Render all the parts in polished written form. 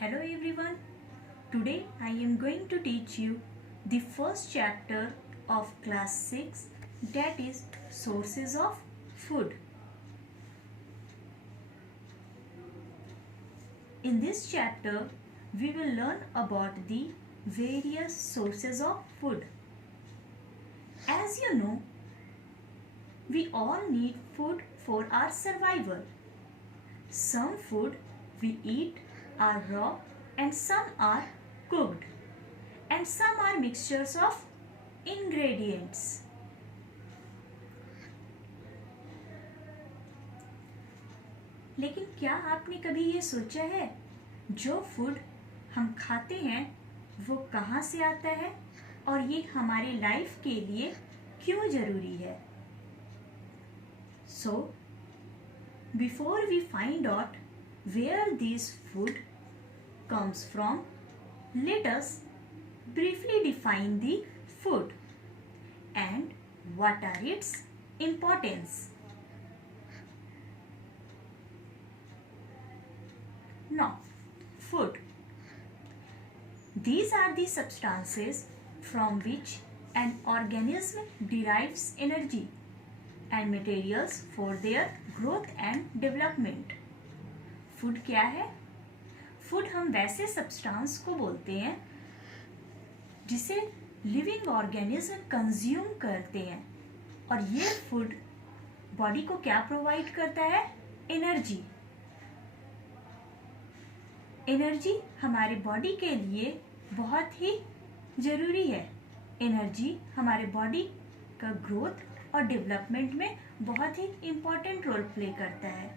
Hello everyone. Today I am going to teach you the first chapter of class 6, that is sources of food. In this chapter we will learn about the various sources of food. As you know, we all need food for our survival. Some food we eat are raw and some are cooked, and some are mixtures of ingredients. लेकिन क्या आपने कभी ये सोचा है जो food हम खाते हैं वो कहाँ से आता है और ये हमारी लाइफ के लिए क्यों जरूरी है? So, before we find out where this food comes from, let us briefly define the food and what are its importance. Now, food. These are the substances from which an organism derives energy and materials for their growth and development. Food क्या है? Food हम वैसे substance को बोलते हैं जिसे living organism consume करते हैं, और ये फूड बॉडी को क्या प्रोवाइड करता है? एनर्जी। एनर्जी हमारे बॉडी के लिए बहुत ही जरूरी है। एनर्जी हमारे बॉडी का ग्रोथ और डेवलपमेंट में बहुत ही इम्पोर्टेंट रोल प्ले करता है।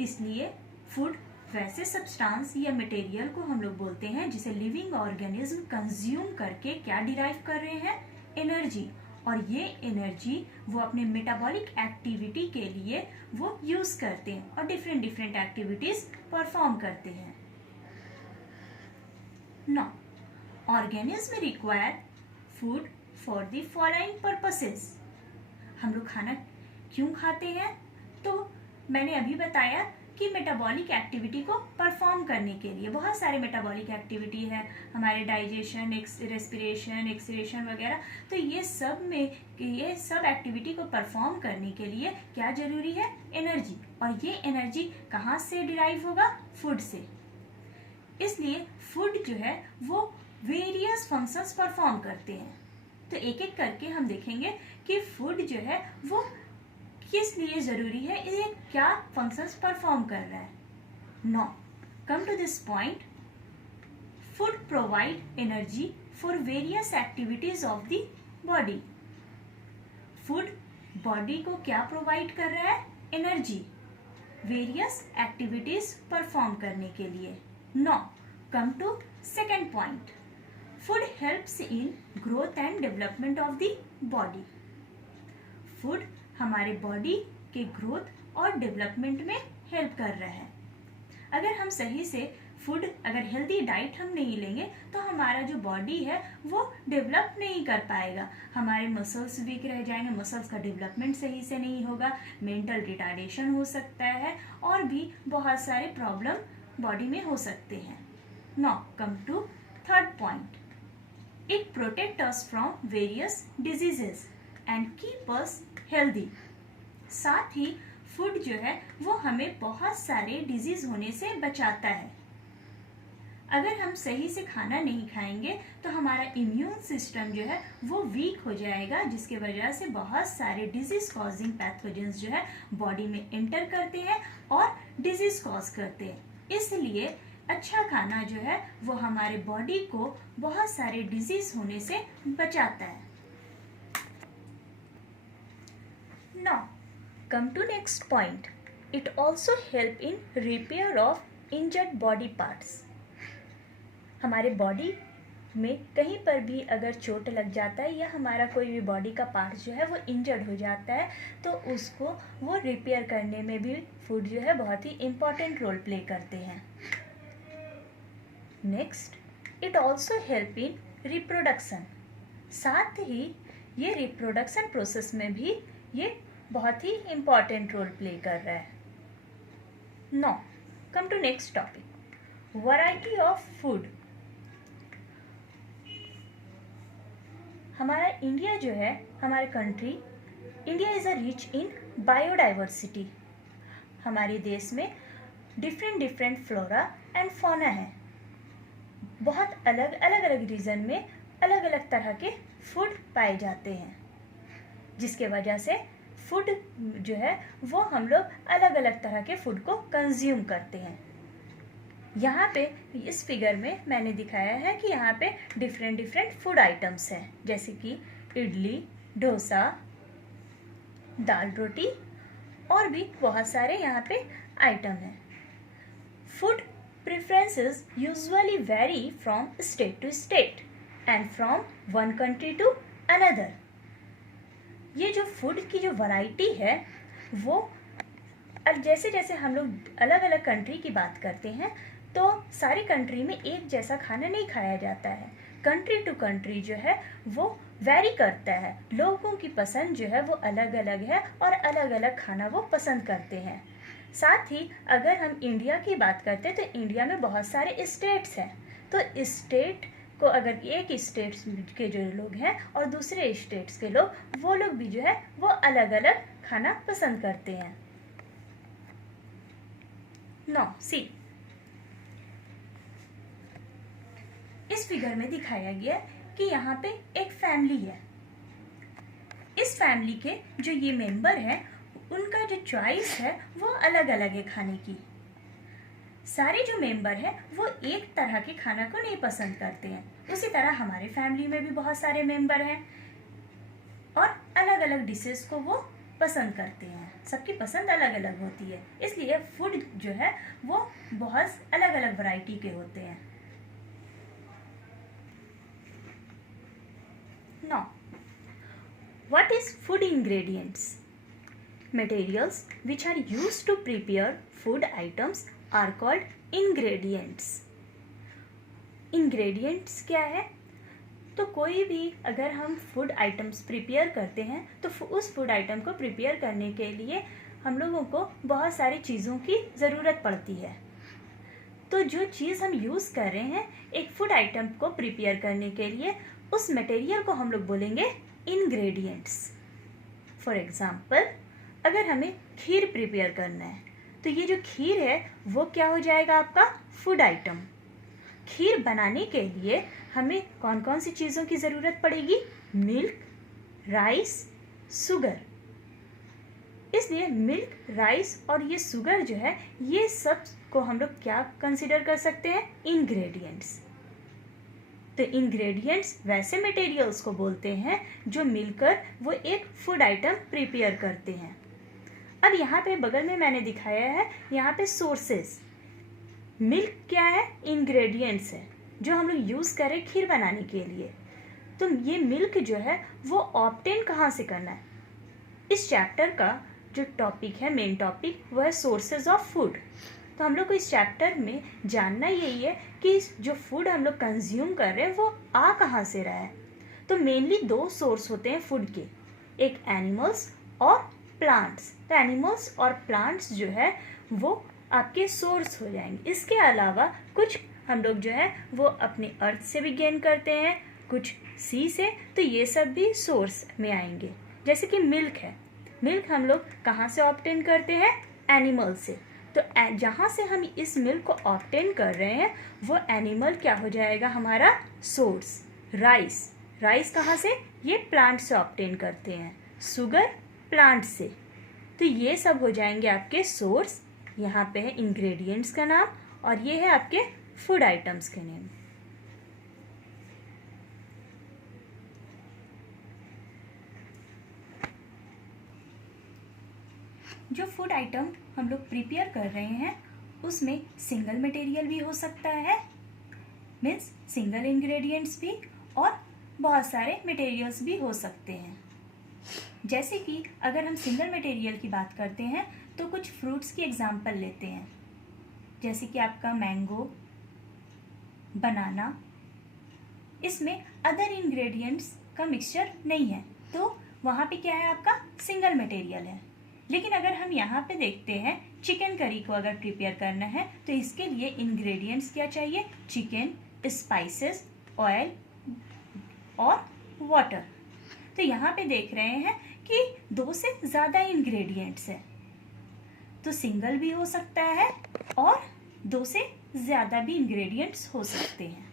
इसलिए फूड वैसे सब्सटेंस या मटेरियल को हम लोग बोलते हैं जिसे लिविंग ऑर्गेनिज्म कंज्यूम करके क्या डिराइव कर रहे हैं? एनर्जी। और ये एनर्जी वो अपने मेटाबॉलिक एक्टिविटी के लिए वो यूज करते हैं और डिफरेंट एक्टिविटीज परफॉर्म करते हैं। Now, organism require food for the following purposes. हम लोग खाना क्यों खाते हैं? तो मैंने अभी बताया कि मेटाबॉलिक एक्टिविटी को परफॉर्म करने के लिए। बहुत सारे मेटाबॉलिक एक्टिविटी है हमारे, डाइजेशन, रेस्पिरेशन, एक्सक्रीशन वगैरह। तो ये सब एक्टिविटी को परफॉर्म करने के लिए क्या जरूरी है? एनर्जी। और ये एनर्जी कहाँ से डिराइव होगा? फूड से। इसलिए फूड जो है वो वेरियस फंक्शंस परफॉर्म करते हैं। तो एक एक करके हम देखेंगे कि फूड जो है वो किस लिए जरूरी है, ये क्या फंक्शंस परफॉर्म कर रहा है। No, come to this point. Food provide energy for various activities of the body. Food body को क्या प्रोवाइड कर रहा है? एनर्जी, वेरियस एक्टिविटीज परफॉर्म करने के लिए। Now, come to second point. Food helps in growth and development of the body. Food हमारे body के ग्रोथ और डेवलपमेंट में हेल्प कर रहा है। अगर हम सही से फूड, अगर हेल्दी डाइट हम नहीं लेंगे तो हमारा जो बॉडी है वो डेवलप नहीं कर पाएगा। हमारे मसल्स वीक रह जाएंगे, मसल्स का डेवलपमेंट सही से नहीं होगा, मेंटल रिटार्डेशन हो सकता है और भी बहुत सारे प्रॉब्लम बॉडी में हो सकते हैं। Now come to third point. It protect us from various diseases and keep us healthy. साथ ही फूड जो है वो हमें बहुत सारे डिजीज होने से बचाता है। अगर हम सही से खाना नहीं खाएंगे तो हमारा इम्यून सिस्टम जो है वो वीक हो जाएगा, जिसकी वजह से बहुत सारे डिजीज कॉजिंग पैथोजेंस जो है बॉडी में एंटर करते हैं और डिजीज कॉज करते हैं। इसलिए अच्छा खाना जो है वो हमारे बॉडी को बहुत सारे डिजीज होने से बचाता है। Now, come to next point. It also help in repair of injured body parts. हमारे बॉडी में कहीं पर भी अगर चोट लग जाता है या हमारा कोई भी बॉडी का पार्ट जो है वो इंजर्ड हो जाता है तो उसको वो रिपेयर करने में भी फूड जो है बहुत ही इम्पोर्टेंट रोल प्ले करते हैं। Next, it also help in reproduction. साथ ही ये रिप्रोडक्शन प्रोसेस में भी ये बहुत ही इम्पॉर्टेंट रोल प्ले कर रहा है। No, come to next topic, variety of food. हमारा इंडिया जो है, हमारा country India is a rich in biodiversity. हमारे देश में डिफरेंट फ्लोरा एंड फौना है। बहुत अलग रीजन में अलग अलग तरह के फूड पाए जाते हैं, जिसके वजह से फूड जो है वो हम लोग अलग अलग तरह के फूड को कंज्यूम करते हैं। यहाँ पे इस फिगर में मैंने दिखाया है कि यहाँ पे डिफरेंट फूड आइटम्स हैं, जैसे कि इडली, डोसा, दाल रोटी और भी बहुत सारे यहाँ पे आइटम हैं। Food preferences usually vary from state to state and from one country to another। ये जो फूड की जो वैरायटी है वो जैसे जैसे हम लोग अलग अलग कंट्री की बात करते हैं तो सारी कंट्री में एक जैसा खाना नहीं खाया जाता है। कंट्री टू कंट्री जो है वो वैरी करता है। लोगों की पसंद जो है वो अलग अलग है और अलग अलग खाना वो पसंद करते हैं। साथ ही अगर हम इंडिया की बात करते हैं तो इंडिया में बहुत सारे स्टेट्स हैं, तो स्टेट को अगर एक स्टेट्स के जो लोग हैं और दूसरे स्टेट्स के लोग, वो लोग भी जो है वो अलग अलग खाना पसंद करते हैं। नो सी, इस फिगर में दिखाया गया कि यहाँ पे एक फैमिली है। इस फैमिली के जो ये मेंबर हैं उनका जो चॉइस है वो अलग अलग है खाने की। सारे जो मेंबर हैं वो एक तरह के खाना को नहीं पसंद करते हैं। उसी तरह हमारे फैमिली में भी बहुत सारे मेंबर हैं और अलग अलग डिशेस को वो पसंद करते हैं। सबकी पसंद अलग अलग होती है, इसलिए फूड जो है वो बहुत अलग अलग वैरायटी के होते हैं। Now, what is food ingredients? Materials which are used to prepare food items are called ingredients. Ingredients क्या है? तो कोई भी अगर हम फूड आइटम्स प्रिपेयर करते हैं तो उस फूड आइटम को प्रिपेयर करने के लिए हम लोगों को बहुत सारी चीज़ों की ज़रूरत पड़ती है। तो जो चीज़ हम यूज़ कर रहे हैं एक फूड आइटम को प्रिपेयर करने के लिए, उस मटेरियल को हम लोग बोलेंगे इंग्रेडिएंट्स। फॉर एग्जाम्पल, अगर हमें खीर प्रिपेयर करना है तो ये जो खीर है वो क्या हो जाएगा आपका फूड आइटम। खीर बनाने के लिए हमें कौन कौन सी चीज़ों की ज़रूरत पड़ेगी? Milk, rice, sugar. इसलिए मिल्क, राइस और ये शुगर जो है ये सब को हम लोग क्या कंसिडर कर सकते हैं? इंग्रेडिएंट्स। तो इंग्रेडिएंट्स वैसे मटेरियल्स को बोलते हैं जो मिलकर वो एक फूड आइटम प्रिपेयर करते हैं। अब यहाँ पे बगल में मैंने दिखाया है, यहाँ पे सोर्सेस। मिल्क क्या है? इंग्रेडिएंट्स है जो हम लोग यूज़ करें खीर बनाने के लिए। तो ये मिल्क जो है वो ऑब्टेन कहाँ से करना है? इस चैप्टर का जो टॉपिक है, मेन टॉपिक, वो है सोर्सेज ऑफ फूड। तो हम लोग को इस चैप्टर में जानना यही है कि जो फूड हम लोग कंज्यूम कर रहे हैं वो आ कहाँ से रहा है। तो मेनली दो सोर्स होते हैं फूड के, एक एनिमल्स और प्लांट्स। तो एनिमल्स और प्लांट्स जो है वो आपके सोर्स हो जाएंगे। इसके अलावा कुछ हम लोग जो है वो अपने अर्थ से भी गेन करते हैं, कुछ सी से, तो ये सब भी सोर्स में आएंगे। जैसे कि मिल्क है, मिल्क हम लोग कहाँ से ऑब्टेन करते हैं? एनिमल से। तो जहाँ से हम इस मिल्क को ऑब्टेन कर रहे हैं वो एनिमल क्या हो जाएगा? हमारा सोर्स। राइस, राइस कहाँ से? ये प्लांट से ऑब्टेन करते हैं। शुगर प्लांट से। तो ये सब हो जाएंगे आपके सोर्स। यहाँ पे है इंग्रेडिएंट्स का नाम और ये है आपके फूड आइटम्स के नेम। जो फूड आइटम हम लोग प्रिपेयर कर रहे हैं उसमें सिंगल मटेरियल भी हो सकता है, मीन्स सिंगल इंग्रेडिएंट्स भी, और बहुत सारे मटेरियल्स भी हो सकते हैं। जैसे कि अगर हम सिंगल मटेरियल की बात करते हैं तो कुछ फ्रूट्स की एग्जांपल लेते हैं, जैसे कि आपका मैंगो, बनाना। इसमें अदर इंग्रेडिएंट्स का मिक्सचर नहीं है, तो वहाँ पे क्या है? आपका सिंगल मटेरियल है। लेकिन अगर हम यहाँ पे देखते हैं चिकन करी को अगर प्रिपेयर करना है तो इसके लिए इंग्रेडिएंट्स क्या चाहिए? चिकन, स्पाइसेस, ऑयल और वाटर। तो यहाँ पे देख रहे हैं कि 2 से ज़्यादा इंग्रेडिएंट्स है, तो सिंगल भी हो सकता है और 2 से ज़्यादा भी इंग्रेडिएंट्स हो सकते हैं।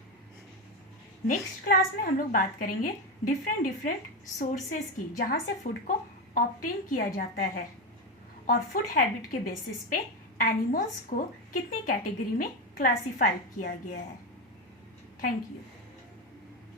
नेक्स्ट क्लास में हम लोग बात करेंगे डिफरेंट सोर्सेज की जहाँ से फूड को ऑब्टेन किया जाता है और फूड हैबिट के बेसिस पे एनिमल्स को कितनी कैटेगरी में क्लासिफाई किया गया है। Thank you.